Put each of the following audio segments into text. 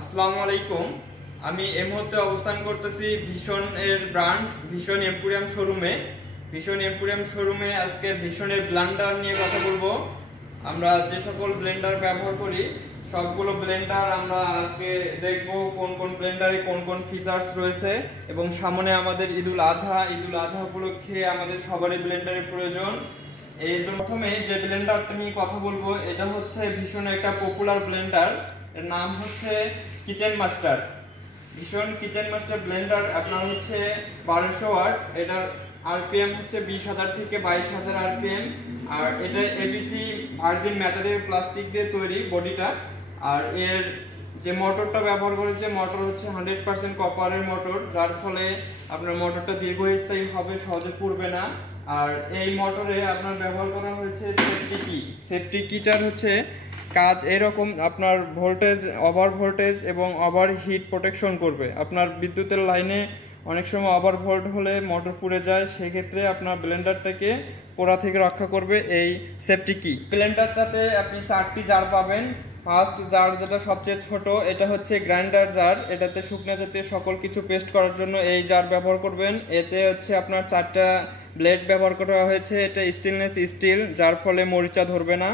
আসসালামু আলাইকুম। আমি এই মুহূর্তে অবস্থান করতেছি ভীষণ এর ব্র্যান্ড ভীষণ এম্পোরিয়াম শোরুমে। ভীষণ এম্পোরিয়াম শোরুমে আজকে ভীষণের ব্লেন্ডার নিয়ে কথা বলবো। আমরা যে সকল ব্লেন্ডার ব্যবহার করি সবগুলো ব্লেন্ডার আমরা আজকে দেখব কোন কোন ব্লেন্ডারে কোন কোন ফিচার্স রয়েছে, এবং সামনে আমাদের ঈদুল আজহা উপলক্ষে আমাদের সবারই ব্লেন্ডারের প্রয়োজন। এর জন্য প্রথমে যে ব্লেন্ডারটা নিয়ে কথা বলবো এটা হচ্ছে ভীষণ একটা পপুলার ব্লেন্ডার। এর নাম হচ্ছে কিচেন মাস্টার। ভীষণ কিচেন মাস্টার ব্লেন্ডার আপনার হচ্ছে 1200 ওয়াট। এটার আরপিএম হচ্ছে 20,000 থেকে 22,000 আরপিএম। আর এটা এবিসি ভার্জিন ম্যাটেরিয়াল প্লাস্টিক দিয়ে তৈরি বডিটা। আর এর যে মোটরটা ব্যবহার করেছে মোটর হচ্ছে 100% কপারের মোটর, যার ফলে আপনার মোটরটা দীর্ঘস্থায়ী হবে, সহজে পুড়বে না। আর এই মোটরে আপনার ব্যবহার করা হয়েছে সেফটি কি। সেফটি কিটার হচ্ছে কাজ এরকম, আপনার ভোল্টেজ ওভার ভোল্টেজ এবং ওভার হিট প্রোটেকশন করবে। আপনার বিদ্যুতের লাইনে অনেক সময় ওভার ভোল্ট হলে মোটর পুড়ে যায়, সেক্ষেত্রে আপনার ব্লেন্ডারটাকে পোড়া থেকে রক্ষা করবে এই সেফটি কি। ব্লেন্ডারটাতে আপনি 4টি জার পাবেন। ফার্স্ট জার যেটা সবচেয়ে ছোট, এটা হচ্ছে গ্রাইন্ডার জার। এটাতে শুকনো জাতীয় সকল কিছু পেস্ট করার জন্য এই জার ব্যবহার করবেন। এতে হচ্ছে আপনার 4টা ব্লেড ব্যবহার করা হয়েছে। এটা স্টেনলেস স্টিল, যার ফলে মরিচা ধরবে না।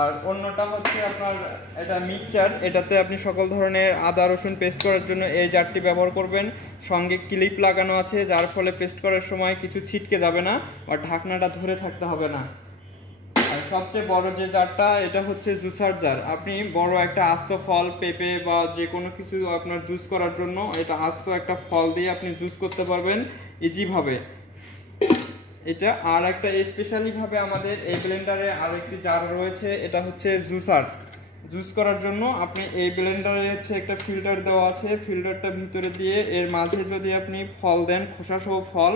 আর অন্যটা হচ্ছে আপনার এটা মিক্সচার, এটাতে আপনি সকল ধরনের আদা রসুন পেস্ট করার জন্য এই জারটি ব্যবহার করবেন। সঙ্গে ক্লিপ লাগানো আছে, যার ফলে পেস্ট করার সময় কিছু ছিটকে যাবে না আর ঢাকনাটা ধরে থাকতে হবে না। আর সবচেয়ে বড় যে জারটা এটা হচ্ছে জুসার জার। আপনি বড় একটা আস্ত ফল, পেঁপে বা যে কোনো কিছু আপনার জুস করার জন্য এটা আস্ত একটা ফল দিয়ে আপনি জুস করতে পারবেন ইজিভাবে এটা। আর একটা স্পেশালি ভাবে আমাদের এই ব্লেন্ডারে আরেকটি জার রয়েছে, এটা হচ্ছে জুসার। জুস করার জন্য আপনি এই ব্লেন্ডারে হচ্ছে একটা ফিল্টার দেওয়া আছে। ফিল্টারটা ভিতরে দিয়ে এর মাঝে যদি আপনি ফল দেন, খোসা সহ ফল,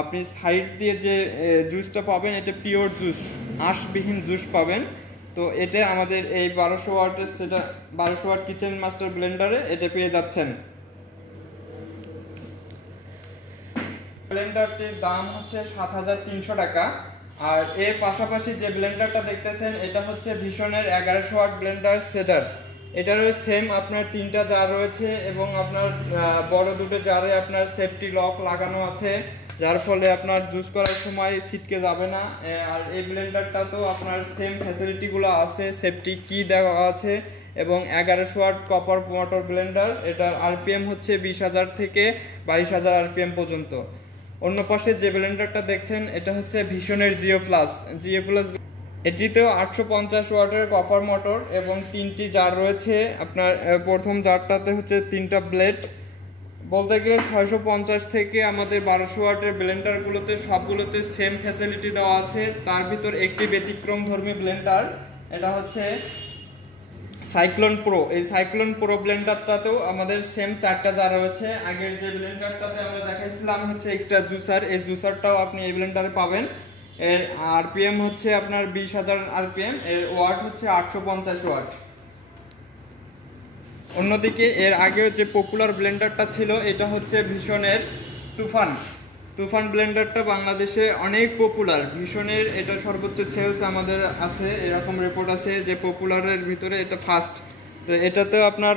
আপনি সাইড দিয়ে যে জুসটা পাবেন এটা পিওর জুস, আঁশবিহীন জুস পাবেন। তো এটা আমাদের এই 1200 ওয়াটের সেটা 1200 ওয়াট কিচেন মাস্টার ব্লেন্ডারে এটা পেয়ে যাচ্ছেন। ব্লেন্ডারটির দাম হচ্ছে 7,300 টাকা। আর এর পাশাপাশি যে ব্লেন্ডারটা দেখতেছেন এটা হচ্ছে ভীষণের 1100 ওয়াট ব্লেন্ডার সেটার। এটারও সেম আপনার 3টা জার রয়েছে এবং আপনার বড় দুটো জারে আপনার সেফটি লক লাগানো আছে, যার ফলে আপনার জুস করার সময় ছিটকে যাবে না। আর এই ব্লেন্ডারটা তো আপনার সেম ফ্যাসিলিটিগুলো আছে, সেফটি কি দেওয়া আছে এবং 1100 ওয়াট কপার মোটর ব্লেন্ডার। এটার আরপিএম হচ্ছে 20,000 থেকে 22,000 আরপিএম পর্যন্ত। অন্য পাশে যে ব্লেন্ডারটা দেখছেন এটা হচ্ছে ভীষণের জিও প্লাস। এটিতেও 850 ওয়াটের কপার মোটর এবং 3টি জার রয়েছে। আপনার প্রথম জারটাতে হচ্ছে 3টা ব্লেড। বলতে গেলে 650 থেকে আমাদের 1200 ওয়াটের ব্লেন্ডারগুলোতে সবগুলোতে সেম ফ্যাসিলিটি দেওয়া আছে। তার ভিতর একটি ব্যতিক্রম ধর্মী ব্লেন্ডার, এটা হচ্ছে সাইক্লোন প্রো। এই সাইক্লোন প্রো ব্লেন্ডারটাতেও আমাদের সেম 4টা জার রয়েছে। আগের যে ব্লেন্ডারটাতে আমরা দেখাইছিলাম হচ্ছে এক্সট্রা জুসার, এই জুসারটাও আপনি এই ব্লেন্ডারে পাবেন। এর আরপিএম হচ্ছে আপনার 20,000 আরপিএম, এর ওয়াট হচ্ছে 850 ওয়াট। অন্যদিকে এর আগেও যে পপুলার ব্লেন্ডারটা ছিল এটা হচ্ছে ভীষণের তুফান ব্লেন্ডারটা বাংলাদেশে অনেক পপুলার। ভীষণের এটা সর্বোচ্চ সেলস আমাদের আছে, এরকম রিপোর্ট আছে যে পপুলারের ভিতরে এটা ফার্স্ট। তো এটাতেও আপনার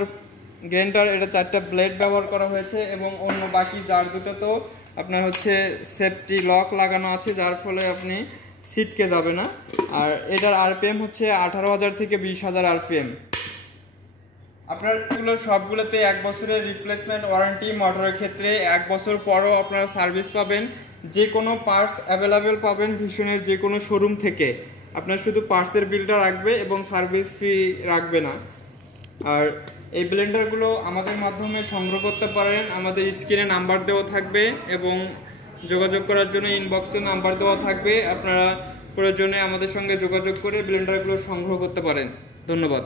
গ্রাইন্ডার, এটা 4টা ব্লেড ব্যবহার করা হয়েছে এবং অন্য বাকি জার দুটোতেও আপনার হচ্ছে সেফটি লক লাগানো আছে, যার ফলে আপনি ছিটকে যাবে না। আর এটার আরপিএম হচ্ছে 18,000 থেকে 20,000 আরপিএম। আপনার এগুলো সবগুলোতে 1 বছরের রিপ্লেসমেন্ট ওয়ারেন্টি। মোটরের ক্ষেত্রে 1 বছর পরও আপনারা সার্ভিস পাবেন। যে কোনো পার্টস অ্যাভেলেবেল পাবেন ভীষণের যে কোনো শোরুম থেকে। আপনার শুধু পার্টসের বিলটা রাখবে এবং সার্ভিস ফি রাখবে না। আর এই ব্লেন্ডারগুলো আমাদের মাধ্যমে সংগ্রহ করতে পারেন। আমাদের স্ক্রিনে নাম্বার দেওয়া থাকবে এবং যোগাযোগ করার জন্য ইনবক্সে নাম্বার দেওয়া থাকবে। আপনারা প্রয়োজনে আমাদের সঙ্গে যোগাযোগ করে ব্লেন্ডারগুলো সংগ্রহ করতে পারেন। ধন্যবাদ।